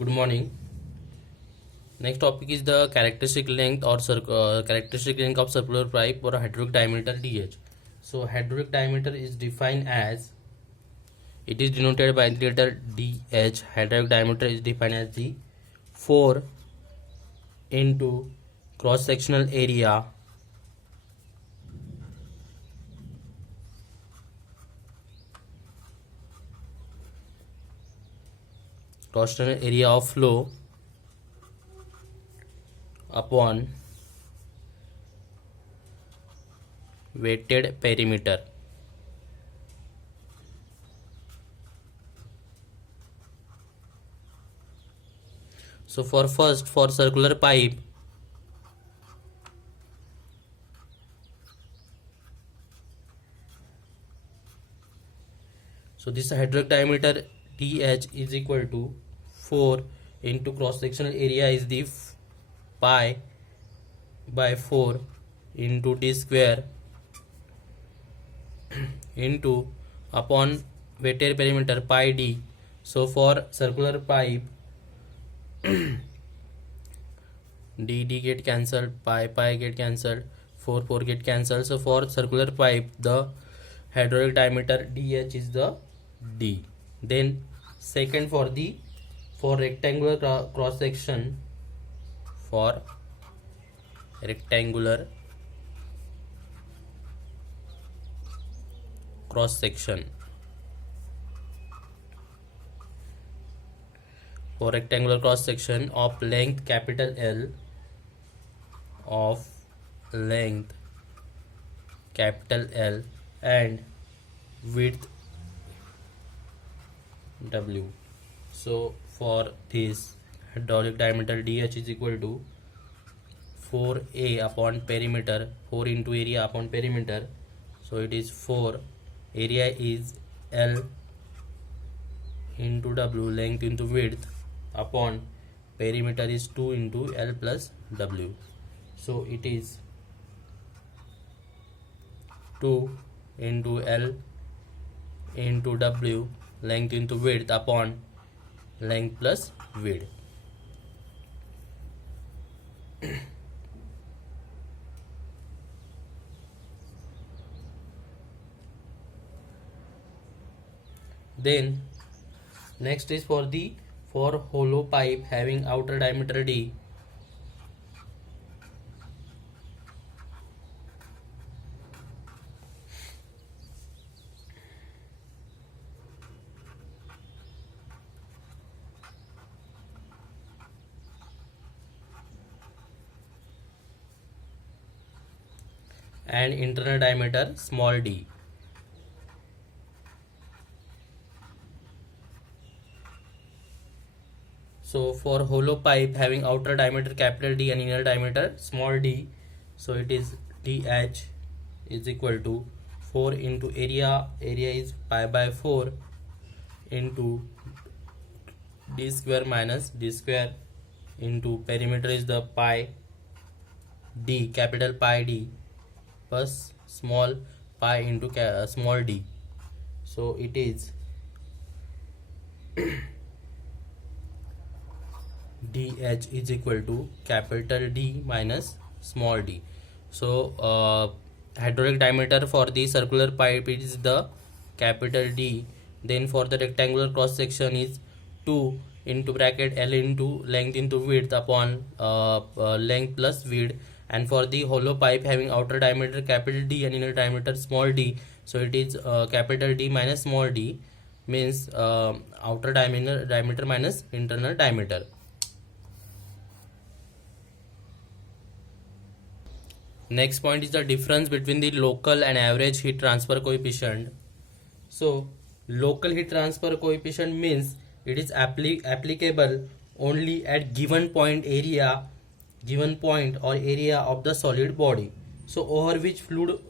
Good morning. Next topic is the characteristic length or characteristic length of circular pipe or a hydraulic diameter dh. So hydraulic diameter is defined as, it is denoted by the letter dh. Hydraulic diameter is defined as the 4 into cross sectional area of flow upon weighted perimeter. So for circular pipe, so this hydraulic diameter dh is equal to 4 into cross sectional area is the pi by 4 into d square into upon weighted perimeter pi d. So for circular pipe, d get cancelled, pi get cancelled, 4 get cancelled. So for circular pipe, the hydraulic diameter dh is the d. Then second, for rectangular cross section, for rectangular cross section, of length capital L, and width W. So for this, hydraulic diameter dh is equal to 4a upon perimeter, 4 into area upon perimeter. So it is 4, area is L into W, length into width, upon perimeter is 2 into L plus W. So it is 2 into L into W, length into width, upon length plus width. Then next is for hollow pipe having outer diameter d. And internal diameter small d. So for hollow pipe having outer diameter capital D and inner diameter small d, so it is dh is equal to 4 into area is pi by 4 into d square minus d square into perimeter is the pi d, capital pi d, plus small pi into small d. So it is dh is equal to capital D minus small d. So hydraulic diameter for the circular pipe is the capital D. Then for the rectangular cross section is 2 into bracket L into length into width upon length plus width. And for the hollow pipe having outer diameter capital D and inner diameter small d, so it is capital D minus small d, means outer diameter minus internal diameter. Next point is the difference between the local and average heat transfer coefficient. So local heat transfer coefficient means it is applicable only at given point or area of the solid body, so over which fluid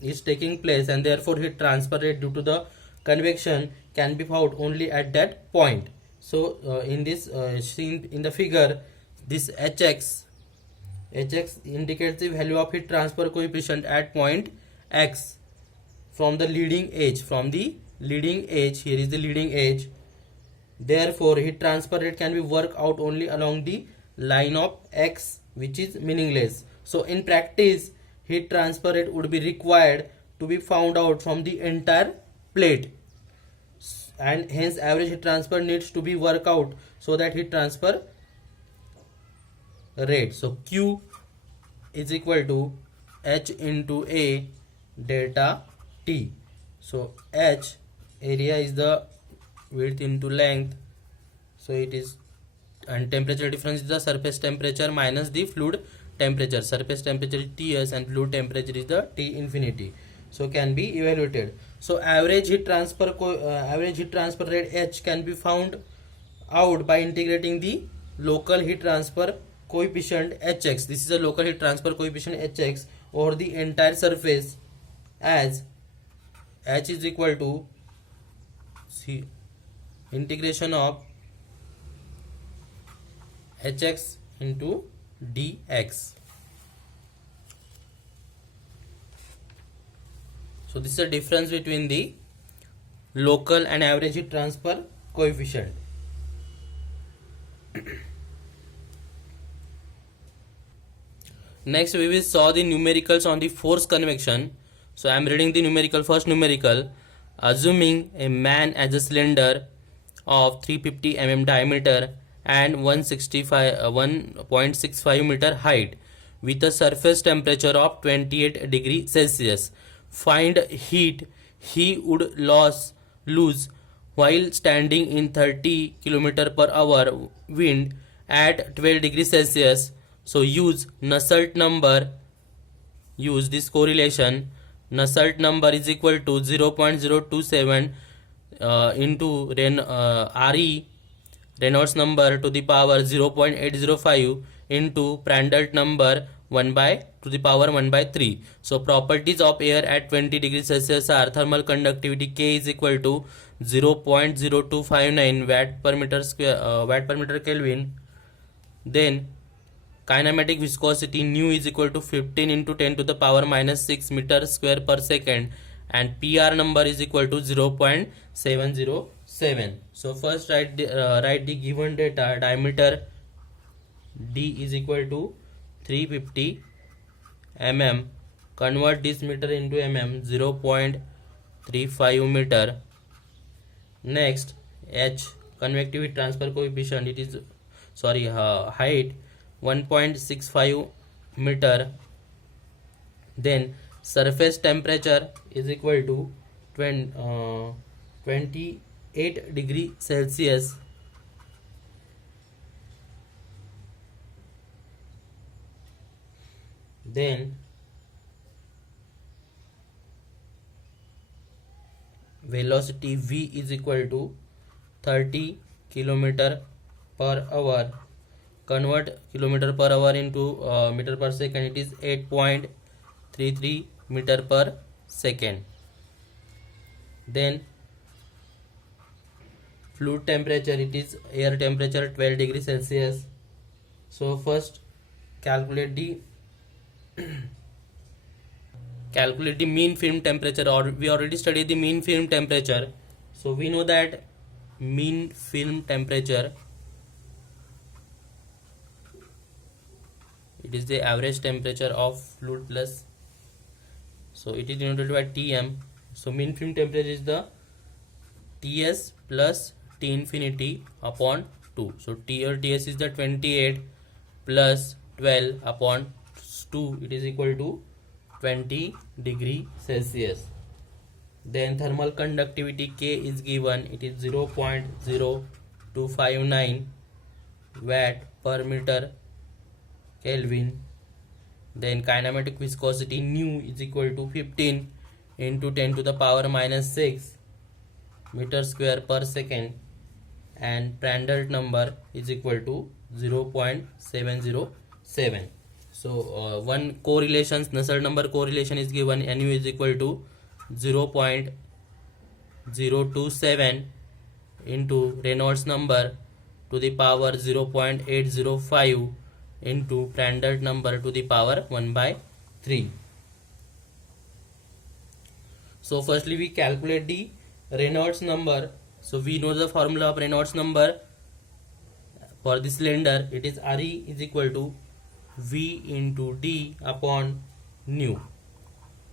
is taking place, and therefore heat transfer rate due to the convection can be found only at that point. So in this seen in the figure, this hx indicates the value of heat transfer coefficient at point x from the leading edge. Here is the leading edge, Therefore, heat transfer rate can be worked out only along the line of x, which is meaningless. So in practice, heat transfer rate would be required to be found out from the entire plate, and hence average heat transfer needs to be worked out so that heat transfer rate. So Q is equal to H into A delta T. So H, area is the width into length, so it is, and temperature difference is the surface temperature minus the fluid temperature. Surface temperature is Ts and fluid temperature is the T infinity, so can be evaluated. So average heat transfer rate H can be found out by integrating the local heat transfer coefficient Hx. This is a local heat transfer coefficient Hx over the entire surface, as H is equal to integration of Hx into dx. So this is the difference between the local and average heat transfer coefficient. Next we will saw the numericals on the force convection. So I am reading the numerical. First numerical: assuming a man as a cylinder of 350 mm diameter and 1.65 meter height with a surface temperature of 28 degree Celsius. Find heat he would lose while standing in 30 km per hour wind at 12 degrees Celsius. So use Nusselt number. Use this correlation. Nusselt number is equal to 0.027 into Re, Reynolds number to the power 0.805 into Prandtl number 1 by to the power 1 by 3. So properties of air at 20 degrees Celsius are: thermal conductivity K is equal to 0.0259 watt per meter Kelvin. Then kinematic viscosity nu is equal to 15 into 10 to the power minus 6 meter square per second, and PR number is equal to 0.707. So first write the given data. Diameter D is equal to 350 mm. Convert this meter into mm, 0.35 meter. Next, H, convective transfer coefficient, it is height 1.65 meter. Then surface temperature is equal to 28 degree Celsius. Then velocity V is equal to 30 km per hour. Convert kilometer per hour into meter per second, it is 8.33 meter per second. Then fluid temperature, it is air temperature 12 degrees Celsius. So first calculate the mean film temperature, or we already studied the mean film temperature. So we know that mean film temperature, it is the average temperature of fluid plus, so it is denoted by Tm. So mean film temperature is the Ts plus T infinity upon 2. So T or Ts is the 28 plus 12 upon 2, it is equal to 20 degree Celsius. Then thermal conductivity K is given, it is 0.0259 watt per meter Kelvin. Then kinematic viscosity nu is equal to 15 into 10 to the power minus 6 meter square per second, and Prandtl number is equal to 0.707. So one correlations, Nusselt number correlation is given, nu is equal to 0.027 into Reynolds number to the power 0.805 into Prandtl number to the power 1 by 3. So firstly we calculate the Reynolds number. So we know the formula of Reynolds number for the cylinder. It is Re is equal to V into D upon nu.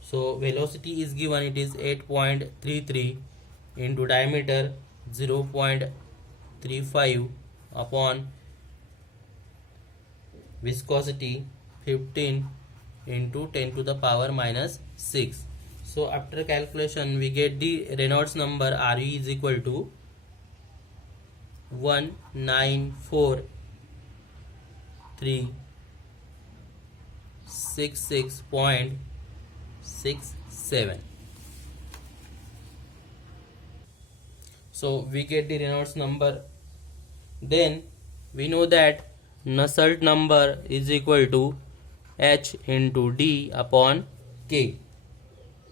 So velocity is given, it is 8.33 into diameter 0.35 upon viscosity 15 into 10 to the power minus 6. So after calculation we get the Reynolds number Re is equal to 194,366.67. So we get the Reynolds number. Then we know that Nusselt number is equal to H into D upon K.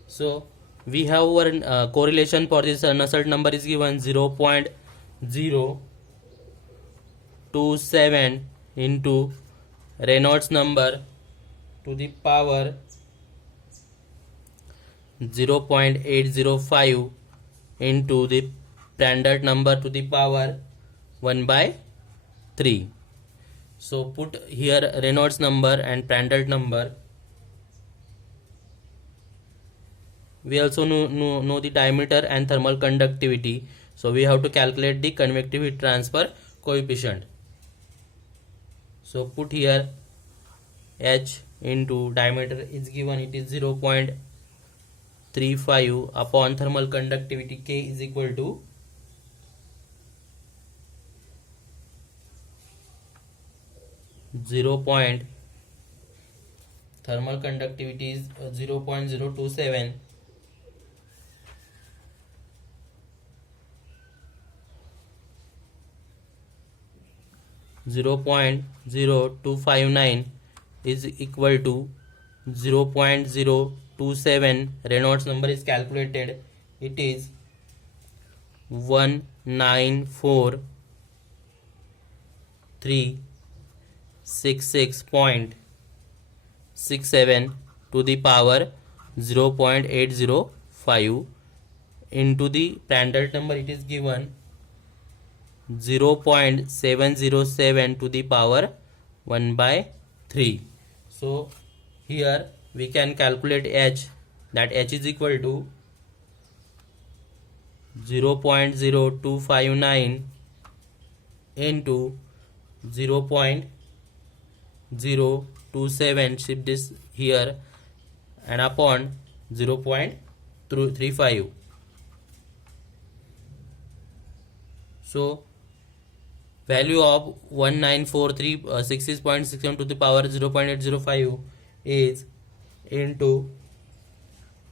So we have our correlation for this Nusselt number is given 0.027 into Reynolds number to the power 0.805 into the Prandtl number to the power 1 by 3. So put here Reynolds number and Prandtl number. We also know the diameter and thermal conductivity. So we have to calculate the convective heat transfer coefficient. So put here H into diameter is given, it is 0.35 upon thermal conductivity K is equal to 0. Thermal conductivity is 0.027 0.0259 is equal to 0.027. Reynolds number is calculated, it is 194,366.67 to the power 0.805 into the Prandtl number, it is given 0.707 to the power 1 by 3. So here we can calculate H, that H is equal to 0.0259 into 0.027, shift this here, and upon 0.35. So value of 194,366.67 to the power 0.805 is into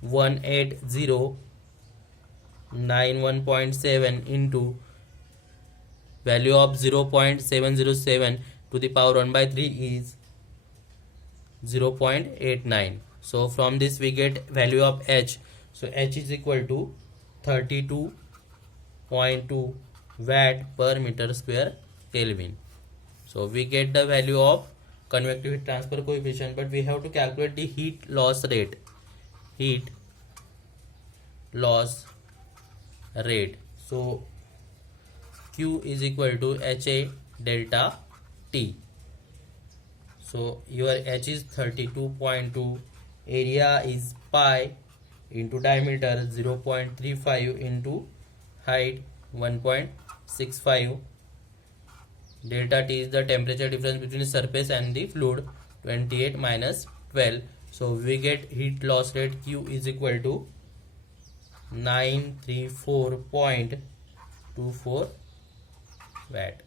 18091.7 into value of 0.707 to the power 1 by 3 is 0.89. So from this we get value of H. So H is equal to 32.2 watt per meter square Kelvin. So we get the value of convective heat transfer coefficient, but we have to calculate the heat loss rate. Heat loss rate. So Q is equal to HA delta T. So your H is 32.2, area is pi into diameter 0.35 into height 1.65. Delta T is the temperature difference between the surface and the fluid, 28 minus 12. So we get heat loss rate Q is equal to 934.24 watt.